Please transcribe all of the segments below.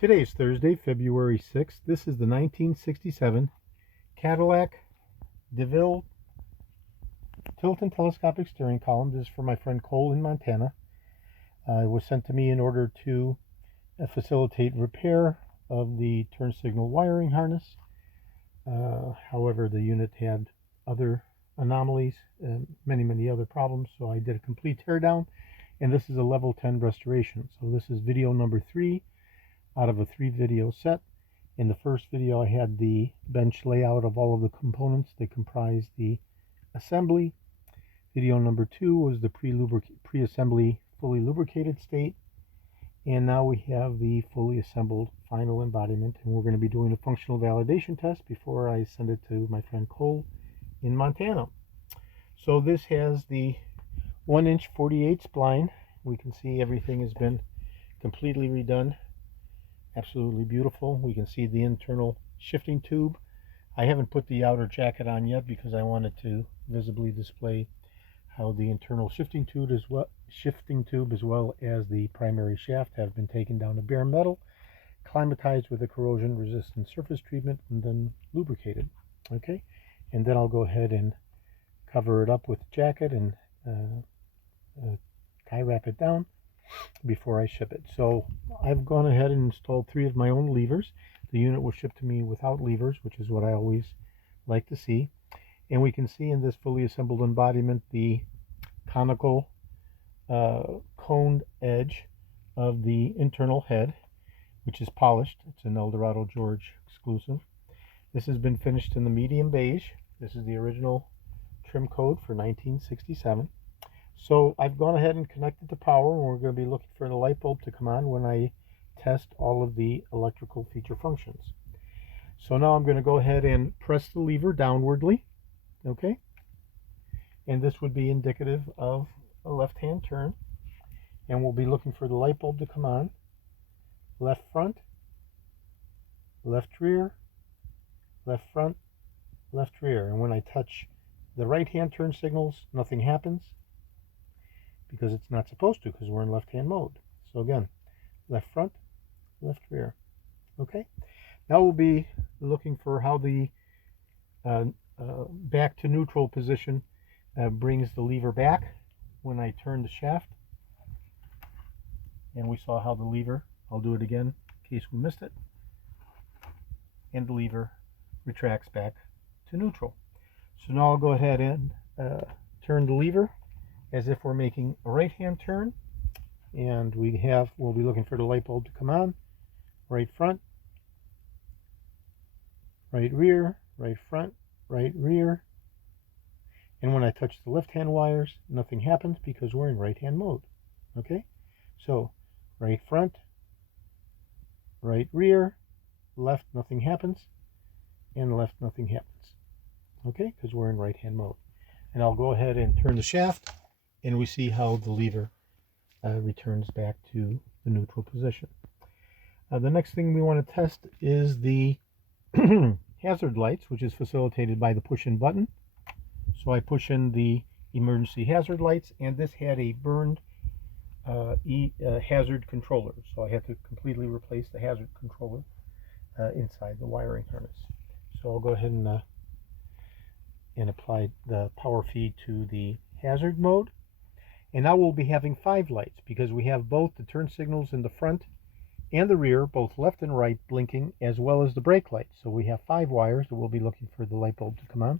Today is Thursday, February 6th. This is the 1967 Cadillac DeVILLE tilt and telescopic steering column. This is for my friend Cole in Montana. It was sent to me in order to facilitate repair of the turn signal wiring harness. However, the unit had other anomalies and many other problems, so I did a complete teardown, and this is a level 10 restoration. So this is video number 3 out of a 3-video set. In the first video I had the bench layout of all of the components that comprise the assembly. Video number 2 was the pre-assembly fully lubricated state, and now we have the fully assembled final embodiment, and we're going to be doing a functional validation test before I send it to my friend Cole in Montana. So this has the 1-inch 48 spline. We can see everything has been completely redone. Absolutely beautiful. We can see the internal shifting tube. I haven't put the outer jacket on yet because I wanted to visibly display how the internal shifting tube as well as the primary shaft have been taken down to bare metal, climatized with a corrosion resistant surface treatment, and then lubricated. Okay, and then I'll go ahead and cover it up with the jacket and tie wrap it down before I ship it. So I've gone ahead and installed 3 of my own levers. The unit was shipped to me without levers, which is what I always like to see. And we can see in this fully assembled embodiment the conical coned edge of the internal head, which is polished. It's an Eldorado George exclusive. This has been finished in the medium beige. This is the original trim code for 1967. So I've gone ahead and connected the power, and we're going to be looking for the light bulb to come on when I test all of the electrical feature functions. So now I'm going to go ahead and press the lever downwardly, okay? And this would be indicative of a left-hand turn, and we'll be looking for the light bulb to come on. Left front, left rear, left front, left rear. And when I touch the right-hand turn signals, nothing happens, because it's not supposed to, because we're in left-hand mode. So again, left front, left rear. Okay, now we'll be looking for how the back to neutral position brings the lever back when I turn the shaft. And we saw how the lever, I'll do it again in case we missed it, and the lever retracts back to neutral. So now I'll go ahead and turn the lever as if we're making a right-hand turn, and we'll be looking for the light bulb to come on. Right front, right rear, right front, right rear. And when I touch the left-hand wires, nothing happens because we're in right-hand mode. Okay, so right front, right rear, left, nothing happens, and left, nothing happens. Okay, because we're in right-hand mode. And I'll go ahead and turn the shaft, and we see how the lever returns back to the neutral position. The next thing we want to test is the hazard lights, which is facilitated by the push-in button. So I push in the emergency hazard lights, and this had a burned hazard controller. So I had to completely replace the hazard controller inside the wiring harness. So I'll go ahead and apply the power feed to the hazard mode. And now we'll be having 5 lights, because we have both the turn signals in the front and the rear, both left and right, blinking, as well as the brake lights. So we have 5 wires that we'll be looking for the light bulb to come on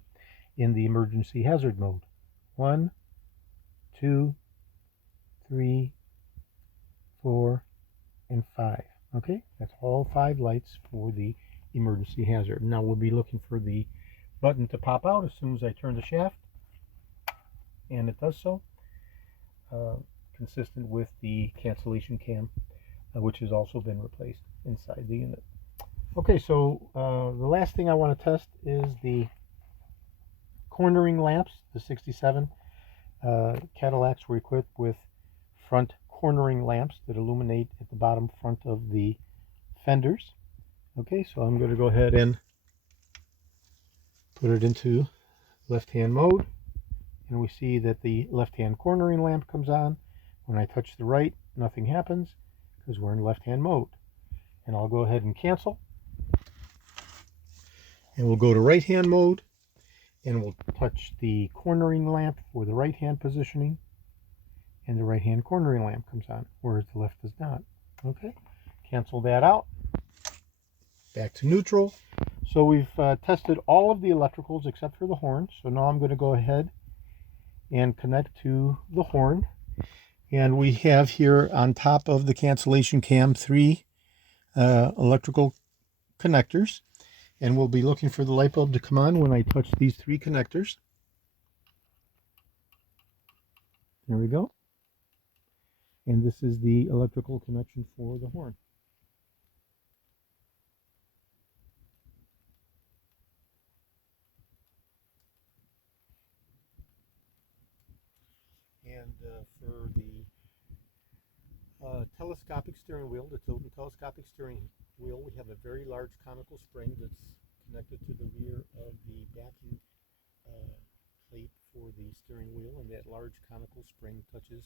in the emergency hazard mode. 1, 2, 3, 4, and 5. Okay, that's all 5 lights for the emergency hazard. Now we'll be looking for the button to pop out as soon as I turn the shaft, and it does so. Consistent with the cancellation cam, which has also been replaced inside the unit. Okay, so the last thing I want to test is the cornering lamps. The 67 Cadillacs were equipped with front cornering lamps that illuminate at the bottom front of the fenders. Okay, so I'm going to go ahead and put it into left-hand mode. And we see that the left-hand cornering lamp comes on. When I touch the right, nothing happens because we're in left-hand mode. And I'll go ahead and cancel. And we'll go to right-hand mode, and we'll touch the cornering lamp for the right-hand positioning, and the right-hand cornering lamp comes on, whereas the left does not. Okay, cancel that out. Back to neutral. So we've tested all of the electricals except for the horn. So now I'm going to go ahead and connect to the horn. And we have here on top of the cancellation cam 3 electrical connectors. And we'll be looking for the light bulb to come on when I touch these 3 connectors. There we go. And this is the electrical connection for the horn. And for the telescopic steering wheel, the Tilton telescopic steering wheel, we have a very large conical spring that's connected to the rear of the backing plate for the steering wheel, and that large conical spring touches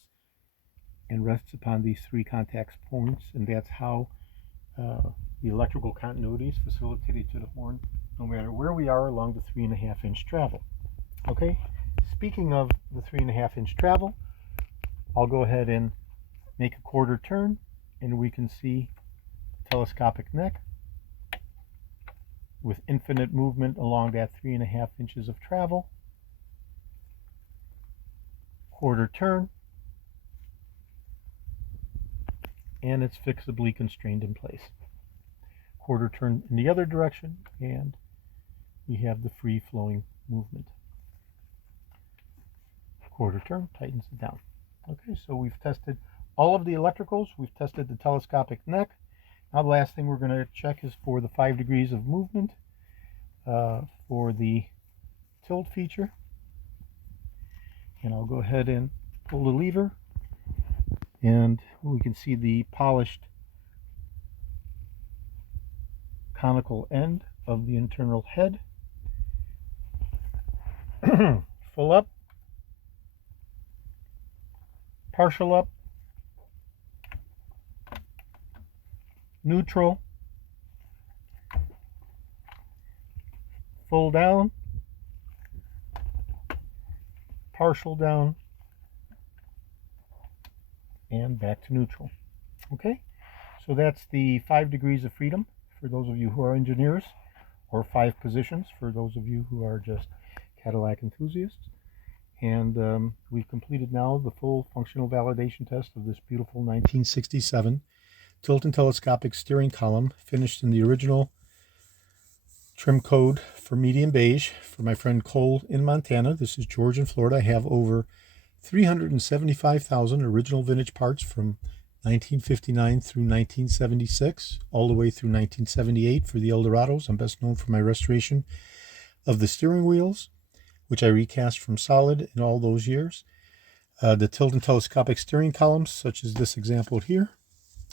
and rests upon these 3 contact points, and that's how the electrical continuity is facilitated to the horn, no matter where we are along the 3.5-inch travel. Okay, speaking of the 3.5-inch travel, I'll go ahead and make a quarter turn, and we can see the telescopic neck with infinite movement along that 3.5 inches of travel. Quarter turn, and it's fixably constrained in place. Quarter turn in the other direction, and we have the free flowing movement. Quarter turn tightens it down. Okay, so we've tested all of the electricals. We've tested the telescopic neck. Now the last thing we're going to check is for the 5 degrees of movement for the tilt feature. And I'll go ahead and pull the lever, and we can see the polished conical end of the internal head. Full up, partial up, neutral, full down, partial down, and back to neutral. Okay, so that's the 5 degrees of freedom for those of you who are engineers, or 5 positions for those of you who are just Cadillac enthusiasts. And we've completed now the full functional validation test of this beautiful 1967 Tilton telescopic steering column, finished in the original trim code for medium beige for my friend Cole in Montana. This is George in Florida. I have over 375,000 original vintage parts from 1959 through 1976, all the way through 1978 for the Eldorados. I'm best known for my restoration of the steering wheels, which I recast from solid in all those years. The Tilton telescopic steering columns, such as this example here,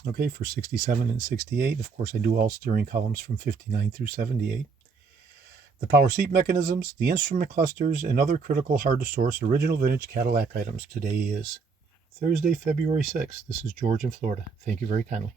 okay, for 67 and 68. Of course, I do all steering columns from 59 through 78. The power seat mechanisms, the instrument clusters, and other critical hard-to-source original vintage Cadillac items. Today is Thursday, February 6th. This is George in Florida. Thank you very kindly.